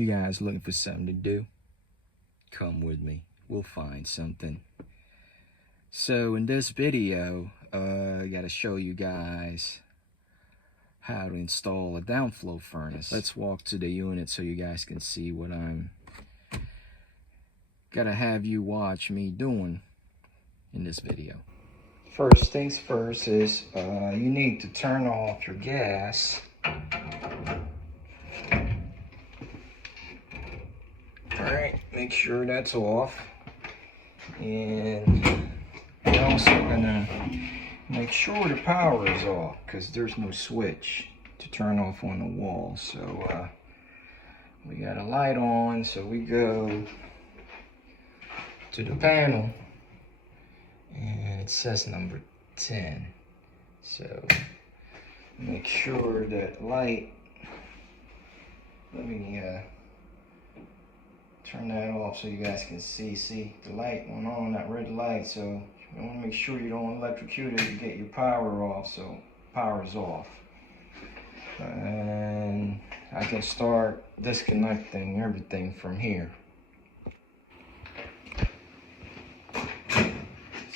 You guys looking for something to do? Come with me. We'll find something. So in this video, I gotta show you guys how to install a downflow furnace. Let's walk to the unit so you guys can see what I'm gonna have you watch me doing in this video. First things first is you need to turn off your gas. Alright, make sure that's off. And you're also gonna make sure the power is off because there's no switch to turn off on the wall. So we got a light on, so we go to the panel and it says number 10. So make sure that light, let me turn that off so you guys can see the light went on, that red light. So you want to make sure you don't electrocute it to get your power off. So power is off, and I can start disconnecting everything from here.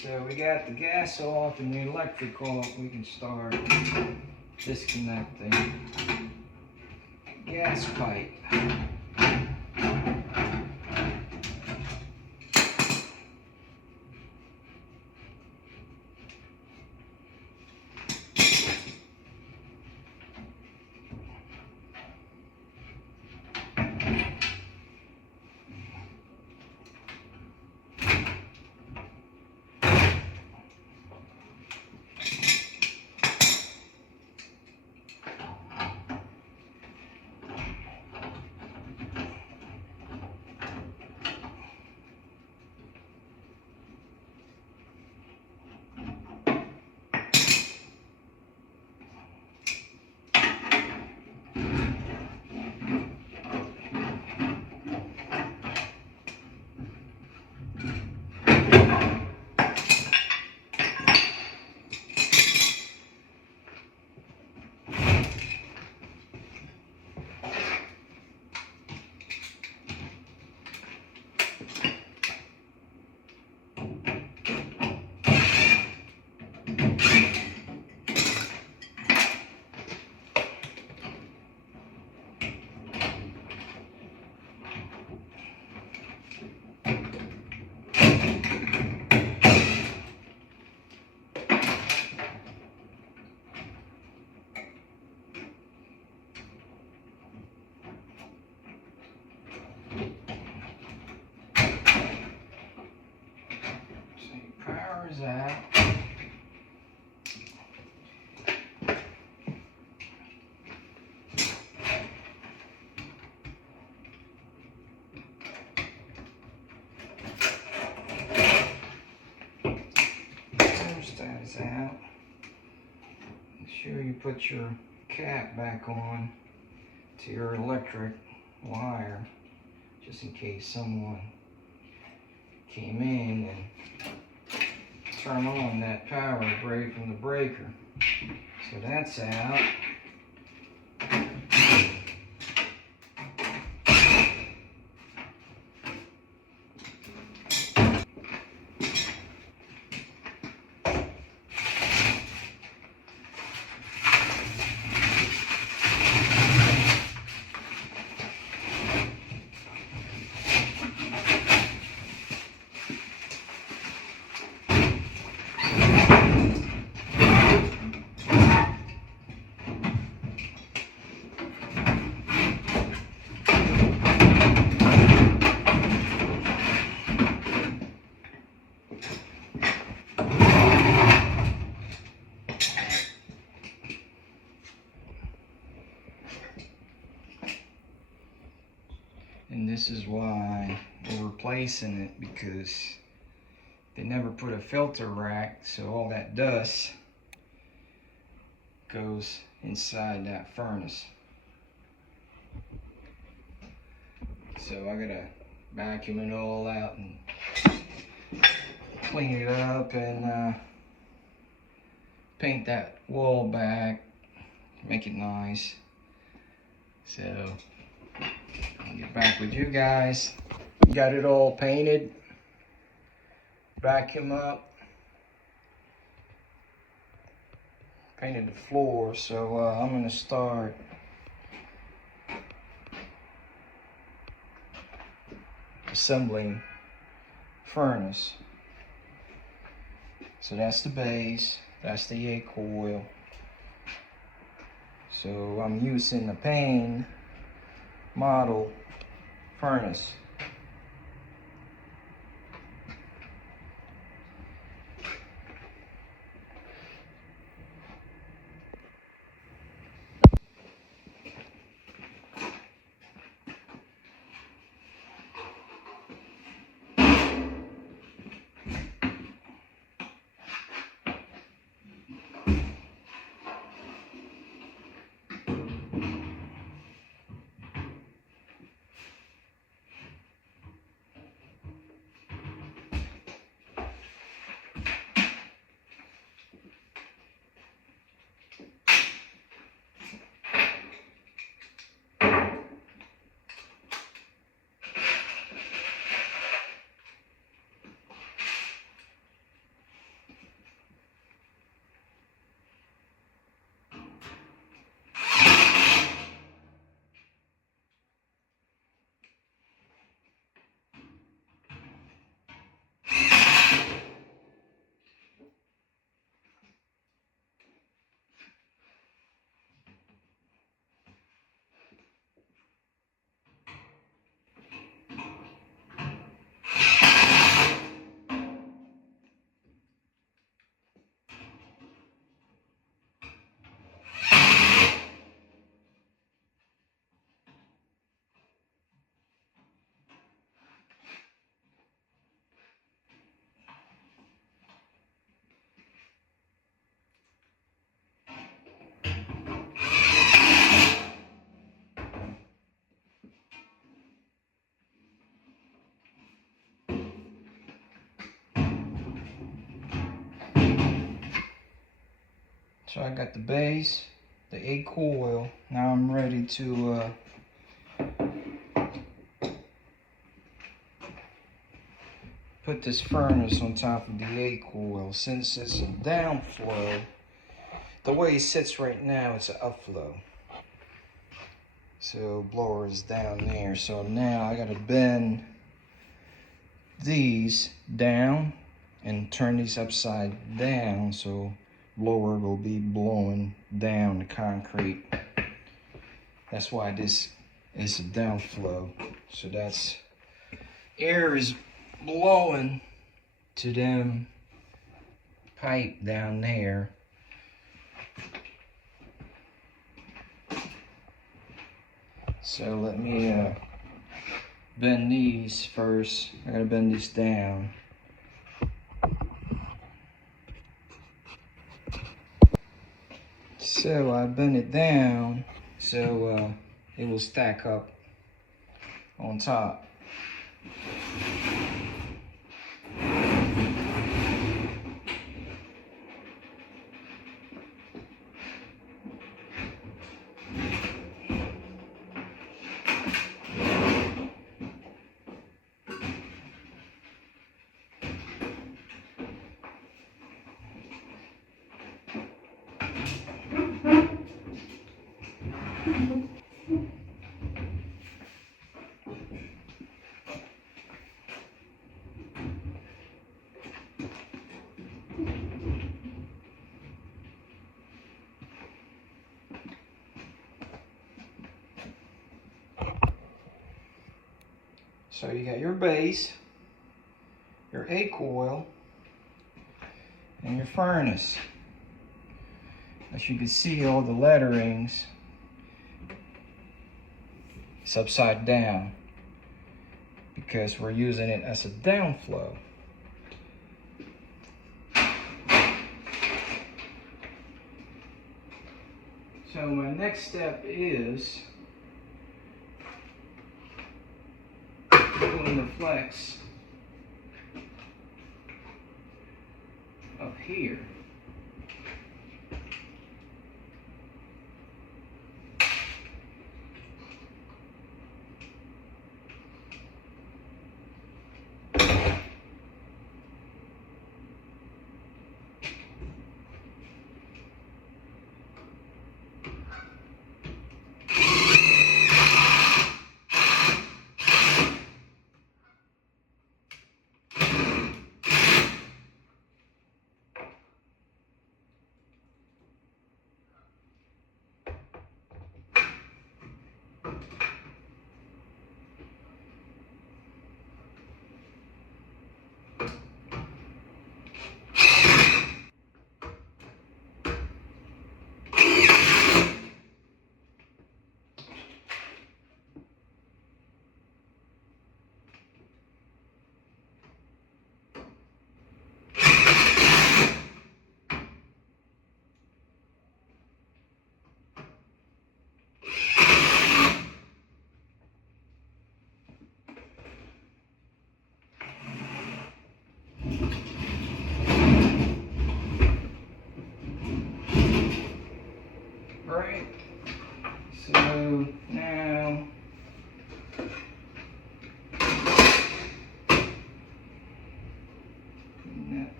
So we got the gas off and the electric off. We can start disconnecting gas pipe. Power's out. Thermostat is out. Make sure you put your cap back on to your electric wire, just in case someone came in and turn on that power break from the breaker. So that's out. And this is why we're replacing it, because they never put a filter rack, so all that dust goes inside that furnace. So I gotta vacuum it all out and clean it up and paint that wall back, make it nice. So Get back with you guys. Got it all painted. Vacuum up. Painted the floor, so I'm gonna start assembling furnace. So that's the base, that's the A coil. So I'm using the Payne model furnace. So I got the base, the A coil. Now I'm ready to put this furnace on top of the A coil. Since it's a downflow, the way it sits right now, it's an upflow. So blower is down there. So now I gotta bend these down and turn these upside down so blower will be blowing down the concrete. That's why this is a downflow. So that's air is blowing to them pipe down there. So let me bend these first. I gotta bend these down. So I bend it down so it will stack up on top. So you got your base, your A coil, and your furnace. As you can see, all the letterings, it's upside down because we're using it as a downflow. So my next step is pulling the flex up here.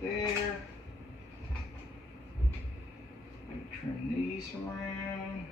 that there. Trim these around.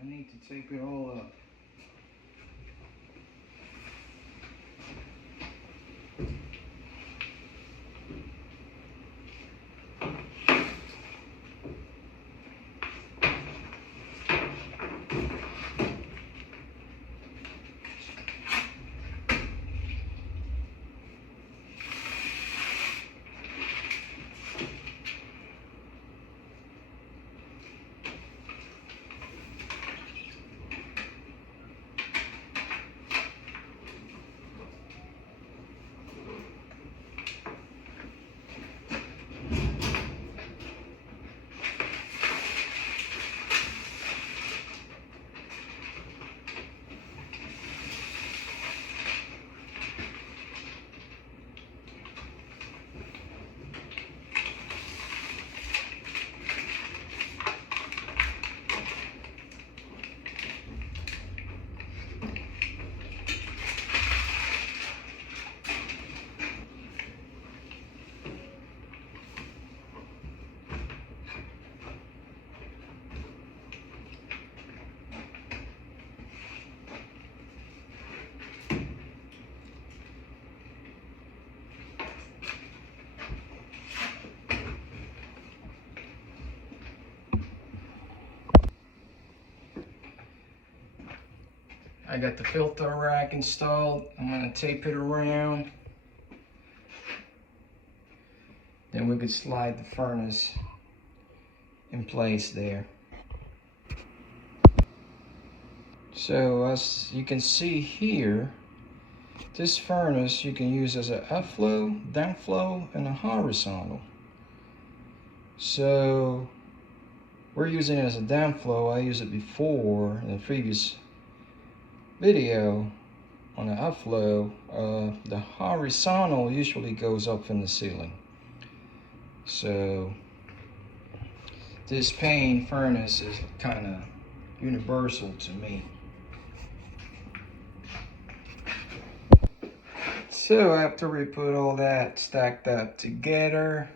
I need to tape it all up. I got the filter rack installed. I'm going to tape it around. Then we could slide the furnace in place there. So as you can see here, this furnace you can use as an upflow, downflow, and a horizontal. So we're using it as a downflow. I used it before in the previous video on the upflow. The horizontal usually goes up in the ceiling. So this pane furnace is kind of universal to me. So after we put all that stacked up together,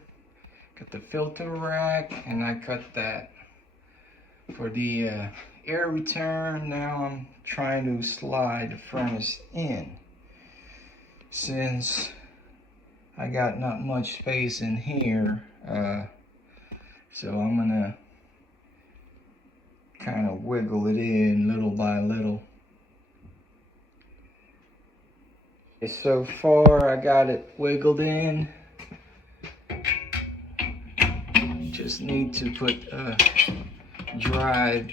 got the filter rack, and I cut that for the air return. Now I'm trying to slide the furnace in. Since I got not much space in here, so I'm gonna kind of wiggle it in little by little. So far I got it wiggled in. Just need to put a drive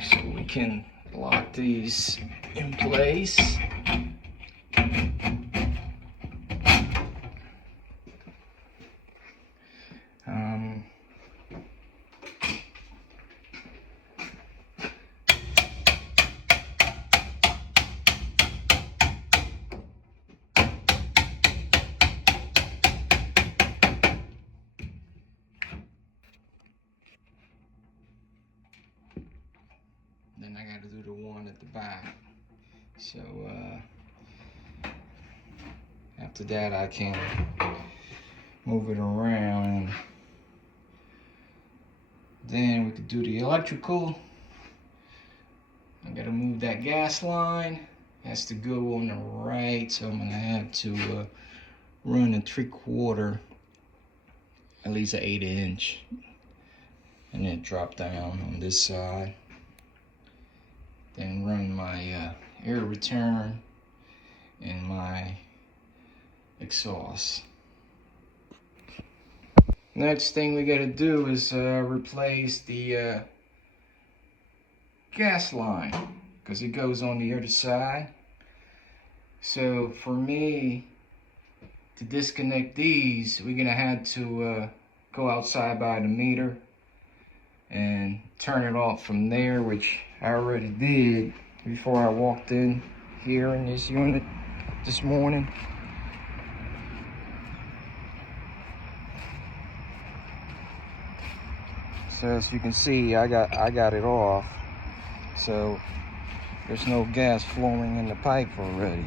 so we can lock these in place. Then I gotta gotta do the one at the back. So after that I can move it around, and then we could do the electrical. I gotta move that gas line. It has to go on the right, so I'm gonna have to run a 3/4, at least an 1/8", and then drop down on this side. Then run my air return and my exhaust. Next thing we gotta do is replace the gas line, because it goes on the other side. So for me to disconnect these, we're gonna have to go outside by the meter and turn it off from there, which I already did before I walked in here in this unit this morning. So as you can see, I got it off, so there's no gas flowing in the pipe already.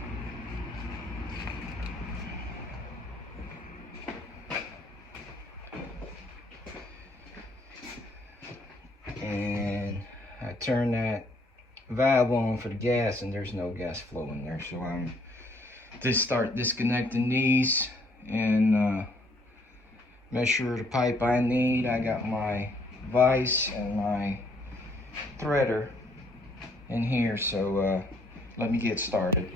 And I turn that valve on for the gas, and there's no gas flowing there. So I'm just start disconnecting these and measure the pipe I need. I got my vise and my threader in here, so let me get started.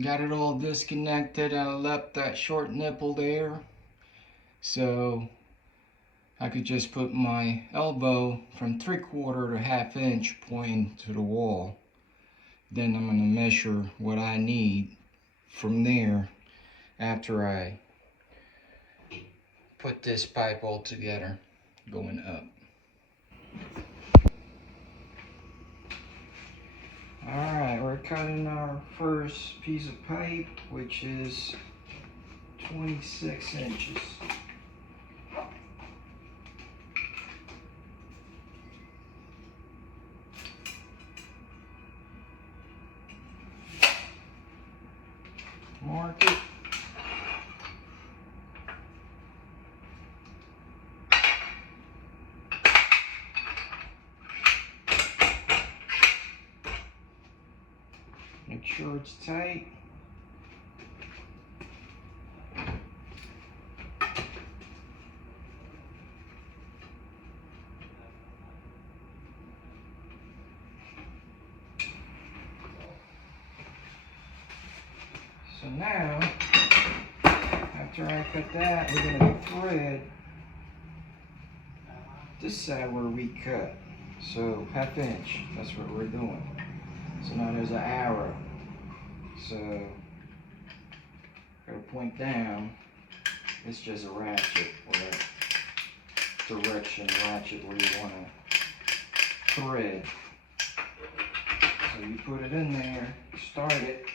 Got it all disconnected. I left that short nipple there, so I could just put my elbow from 3/4 to 1/2 inch pointing to the wall. Then I'm going to measure what I need from there after I put this pipe all together going up. Alright, we're cutting our first piece of pipe, which is 26 inches. Mark it. Make sure it's tight. So now, after I cut that, we're going to thread this side where we cut. So 1/2 inch, that's what we're doing. So now there's an arrow. So gotta point down. It's just a ratchet, or a direction ratchet where you want to thread. So you put it in there, start it.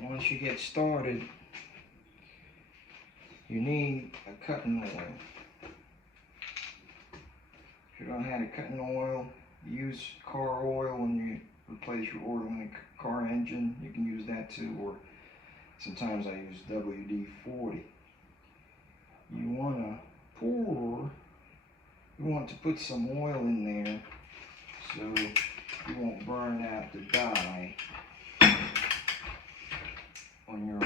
Once you get started, you need a cutting oil. If you don't have a cutting oil, use car oil when you replace your oil in a car engine. You can use that too, or sometimes I use WD-40. you want to put some oil in there so you won't burn out the dye on your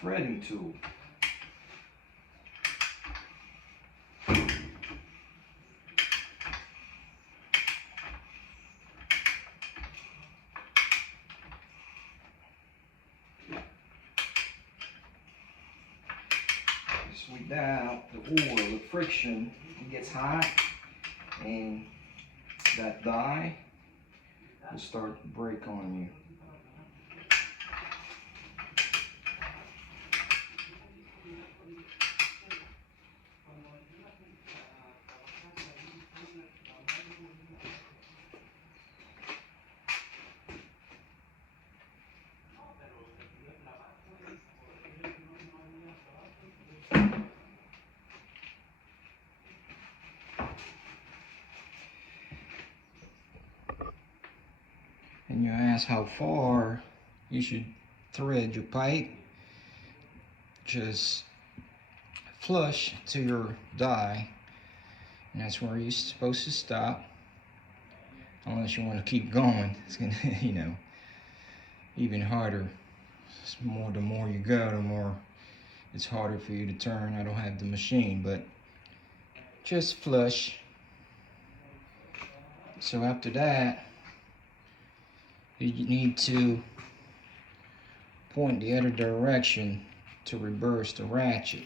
threading tool. Without the oil, the friction, it gets hot and that dye will start to break on you. And you ask how far you should thread your pipe. Just flush to your dye, and that's where you're supposed to stop. Unless you want to keep going, it's gonna, you know, even harder. The more you go, the more it's harder for you to turn. I don't have the machine, but just flush. So after that, you need to point the other direction to reverse the ratchet.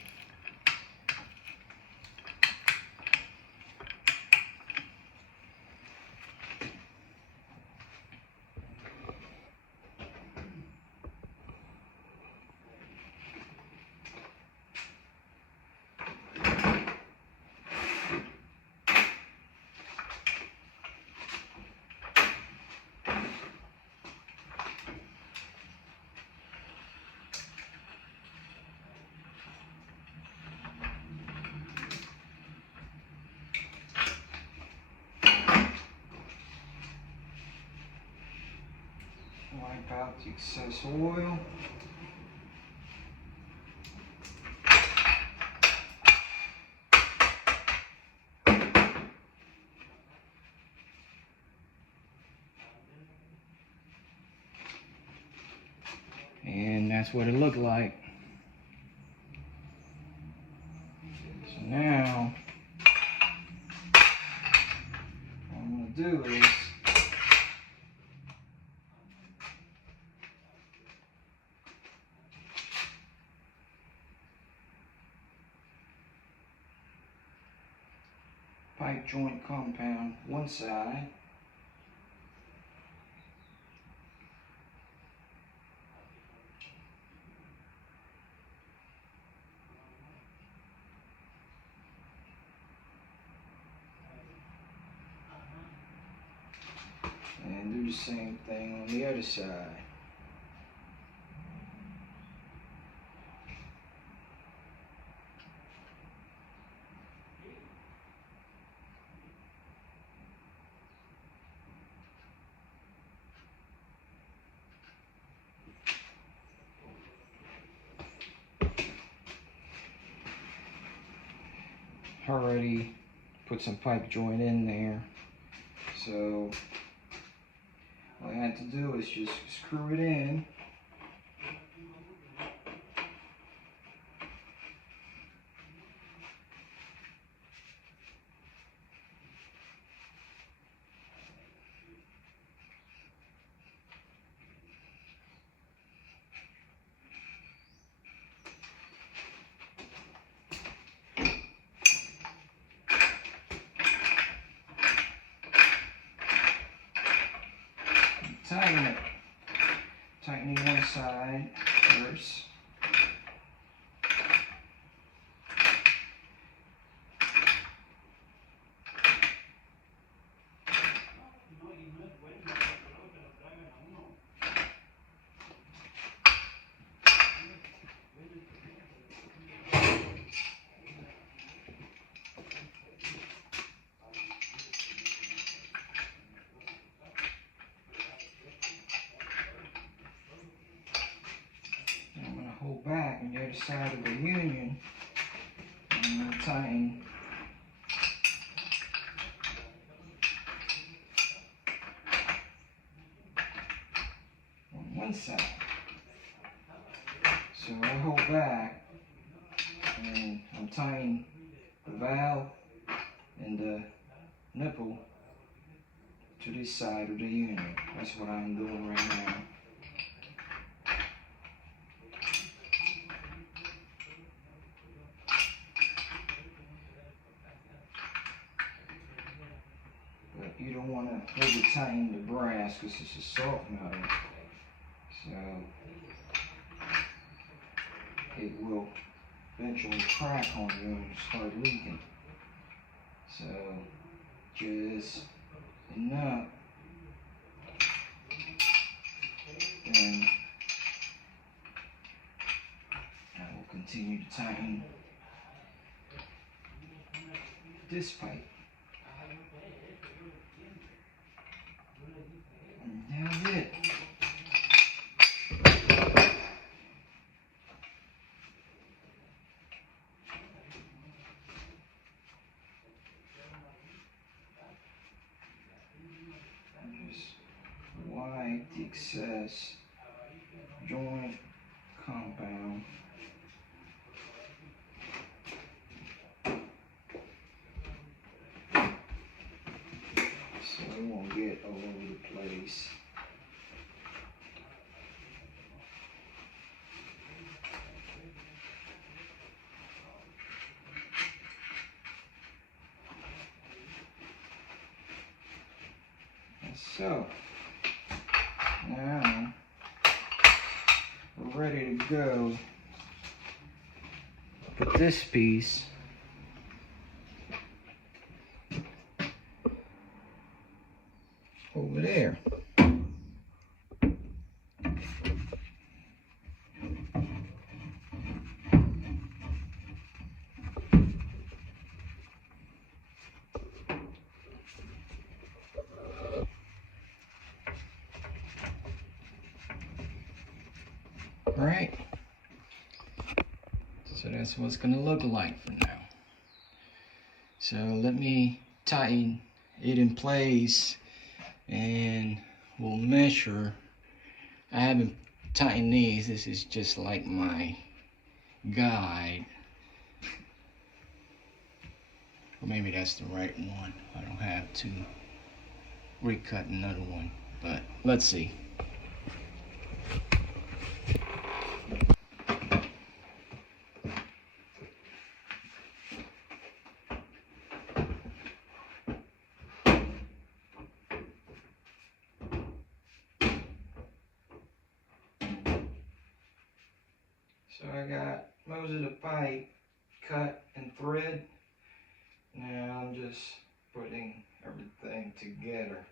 Wipe out the excess oil. And that's what it looked like. So now, what I'm going to do is pipe joint compound one side, and do the same thing on the other side. Already put some pipe joint in there, so all I had to do is just screw it in. Tighten side of the union. I'm going to tighten on one side. So I hold back and I'm tying the valve and the nipple to this side of the unit. That's what I'm doing right now. But you don't want to over tighten the brass because it's a soft metal. So it will eventually crack on you and start leaking. So just enough, and I will continue to tighten this pipe. And that's it. Just wipe the excess joint compound. So it won't get all over the place. So now we're ready to go. Put this piece over there. Right, so that's what it's gonna look like for now. So let me tighten it in place and we'll measure. I haven't tightened these, this is just like my guide. Or maybe that's the right one. I don't have to recut another one, but let's see. So I got most of the pipe cut and thread. Now I'm just putting everything together.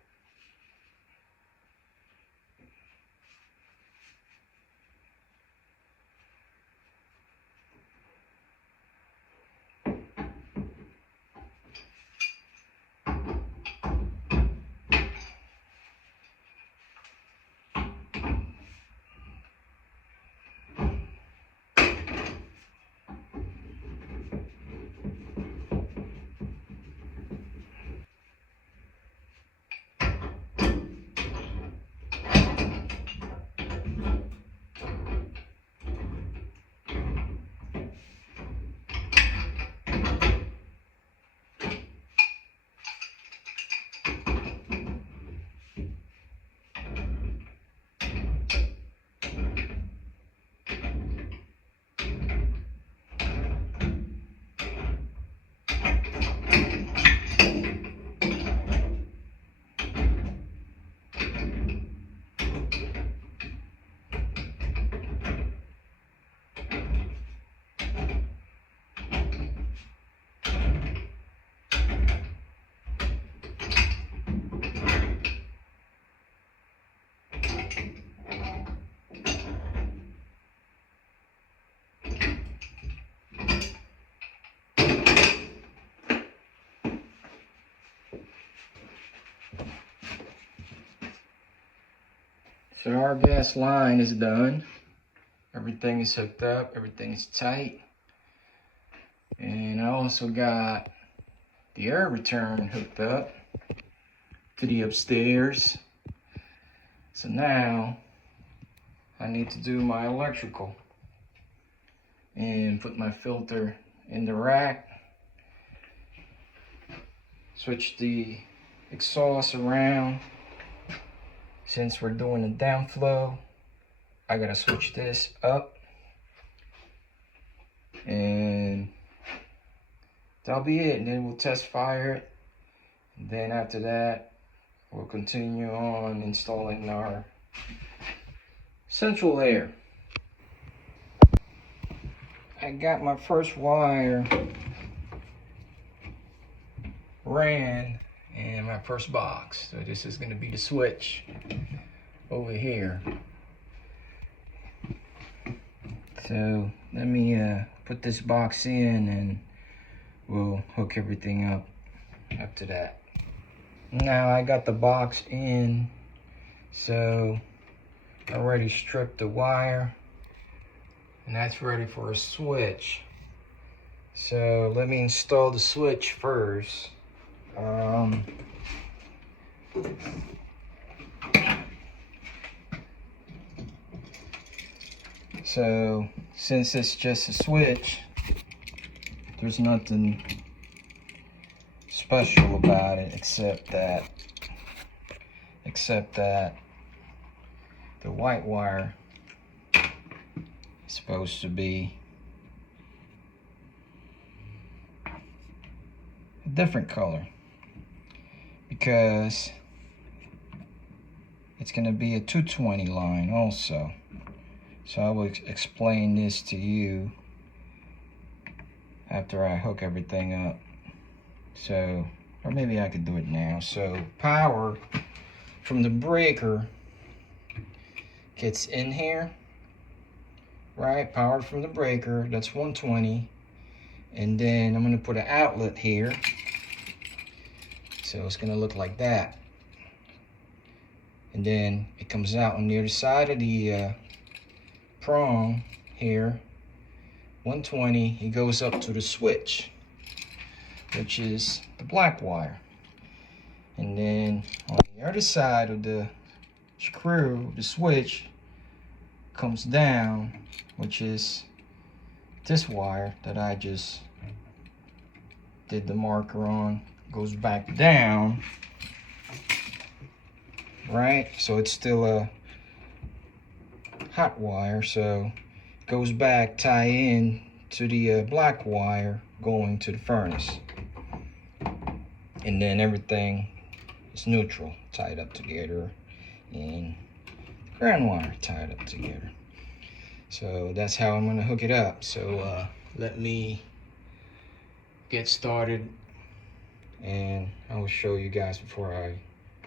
So our gas line is done. Everything is hooked up, everything is tight. And I also got the air return hooked up to the upstairs. So now I need to do my electrical and put my filter in the rack. Switch the exhaust around. Since we're doing a downflow, I gotta switch this up. And that'll be it. And then we'll test fire it. And then after that, we'll continue on installing our central air. I got my first wire ran in my first box. So this is going to be the switch over here. So let me put this box in and we'll hook everything up after that. Now I got the box in, so I already stripped the wire and that's ready for a switch. So let me install the switch first. So since it's just a switch, there's nothing special about it except that the white wire is supposed to be a different color because it's going to be a 220 line also. So I will explain this to you after I hook everything up. So, or maybe I could do it now. So power from the breaker gets in here, right? Power from the breaker, that's 120. And then I'm gonna put an outlet here. So it's gonna look like that. And then it comes out on the other side of the prong here, 120, it goes up to the switch, which is the black wire. And then on the other side of the screw, the switch comes down, which is this wire that I just did the marker on, goes back down, right? So it's still a hot wire, so it goes back, tie in to the black wire going to the furnace. And then everything is neutral, tied up together, and the ground wire tied up together. So that's how I'm gonna hook it up. So let me get started and I will show you guys before I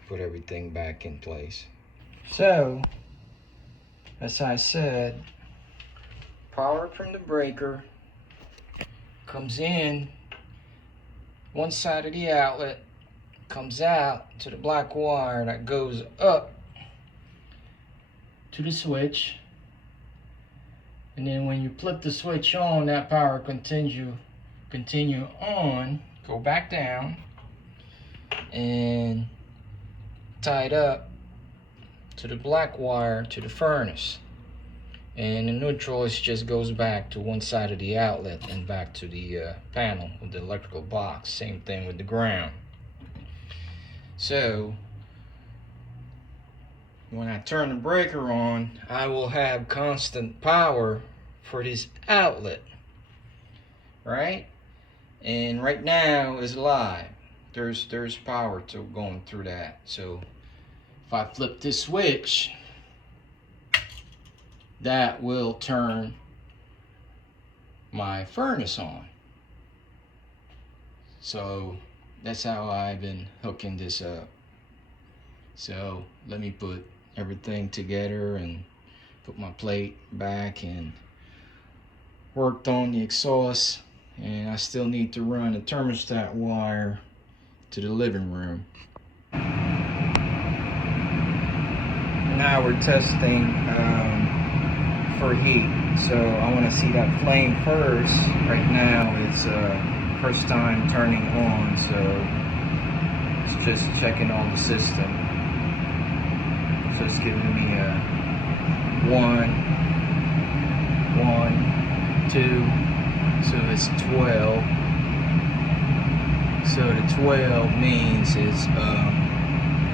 put everything back in place. So as I said, power from the breaker comes in one side of the outlet, comes out to the black wire that goes up to the switch. And then when you flip the switch on, that power continue on, go back down and tied up to the black wire to the furnace. And the neutral just goes back to one side of the outlet and back to the panel of the electrical box. Same thing with the ground. So when I turn the breaker on, I will have constant power for this outlet, right? And right now is live. There's power to going through that. So if I flip this switch, that will turn my furnace on. So that's how I've been hooking this up. So let me put everything together and put my plate back and worked on the exhaust. And I still need to run a thermostat wire to the living room. Now we're testing for heat. So I want to see that flame first. Right now it's first time turning on, so it's just checking all the system. So it's giving me a 1, 2, so it's 12. So the 12 means it's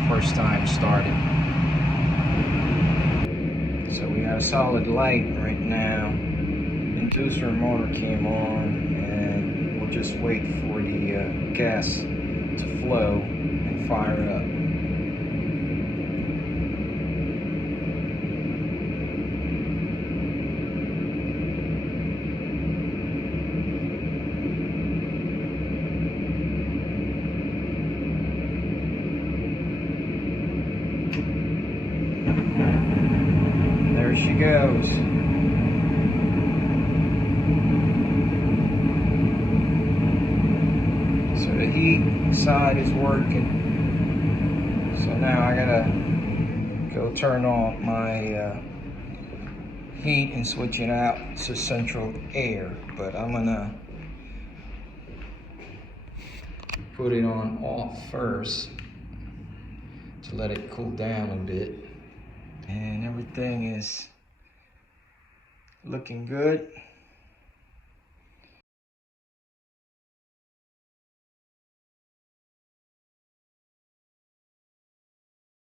first time started. So we got a solid light right now. Inducer motor came on, and we'll just wait for the gas to flow and fire up. There she goes. So the heat side is working. So now I gotta go turn off my heat and switch it out to central air. But I'm gonna put it on off first to let it cool down a bit. And everything is looking good.